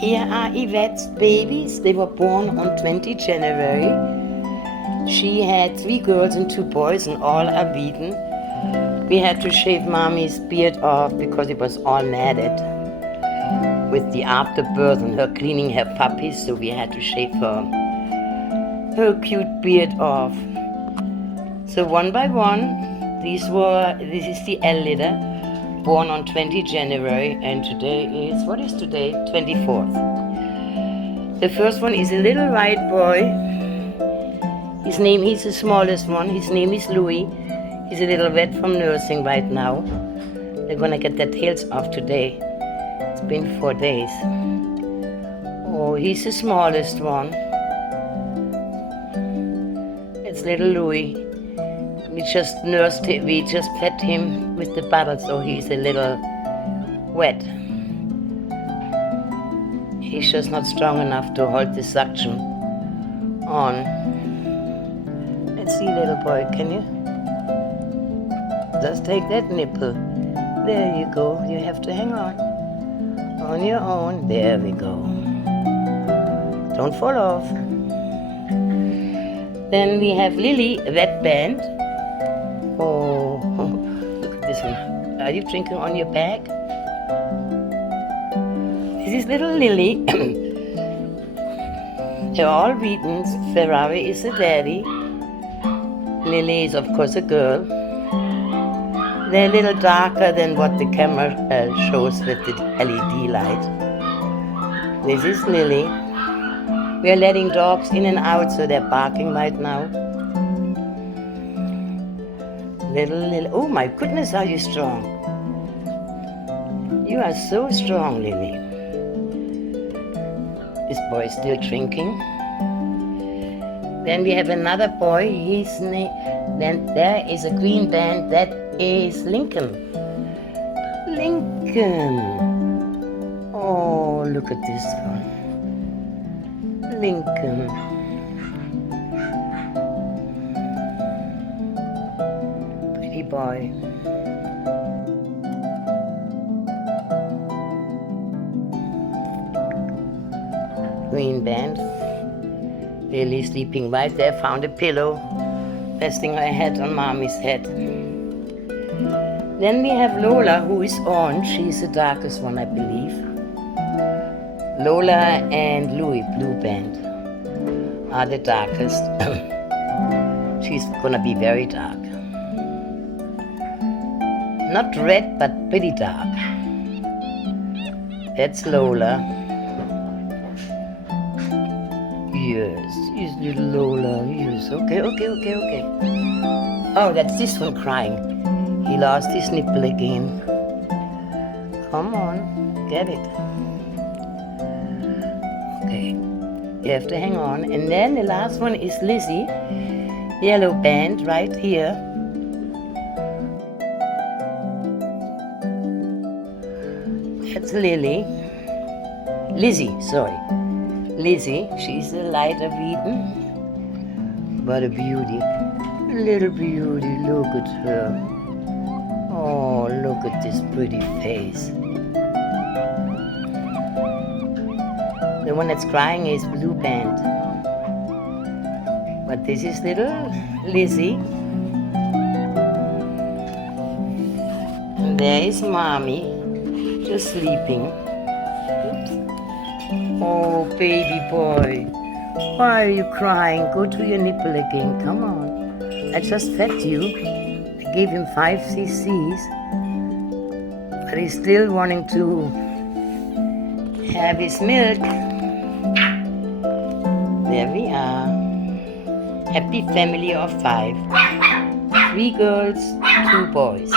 Here are Yvette's babies. They were born on 20 January. She had 3 girls and 2 boys, and all are beaten. We had to shave Mommy's beard off because it was all matted with the afterbirth and her cleaning her puppies, so we had to shave her cute beard off. So one by one, this is the L litter, born on 20 January, and today is, what is today? 24th. The first one is a little white boy. He's the smallest one. His name is Louie. He's a little wet from nursing right now. They're gonna get their tails off today. It's been 4 days. Oh, he's the smallest one. It's little Louie. We just fed him with the bottle, so he's a little wet. He's just not strong enough to hold the suction on. Let's see, little boy, can you? Just take that nipple. There you go. You have to hang on your own. There we go. Don't fall off. Then we have Lily, a wet band. Oh, look at this one. Are you drinking on your back? This is little Lily. They're all Wheatons. Ferrari is the daddy. Lily is, of course, a girl. They're a little darker than what the camera shows with the LED light. This is Lily. We are letting dogs in and out, so they're barking right now. Little, oh my goodness, are you strong? You are so strong, Lily. This boy is still drinking. Then we have another boy. Then there is a green band. That is Lincoln. Lincoln. Oh, look at this one. Lincoln. Pretty boy. Green band. Lily sleeping right there, found a pillow, resting her head on Mommy's head. Then we have Lola, who is orange. She's the darkest one, I believe. Lola and Louie, blue band, are the darkest. She's gonna be very dark. Not red, but pretty dark. That's Lola. Yes, little Lola, yes. Okay. Oh, that's this one crying. He lost his nipple again. Come on, get it. Okay, you have to hang on. And then the last one is Lizzy, yellow band right here. That's Lizzy, sorry. Lizzy, she's a lighter Wheaton, but a beauty. Little beauty, look at her. Oh, look at this pretty face. The one that's crying is blue band. But this is little Lizzy. And there is Mommy, just sleeping. Oh, baby boy, why are you crying? Go to your nipple again, come on. I just fed you. I gave him 5 cc's, but he's still wanting to have his milk. There we are. Happy family of 5. 3 girls, 2 boys.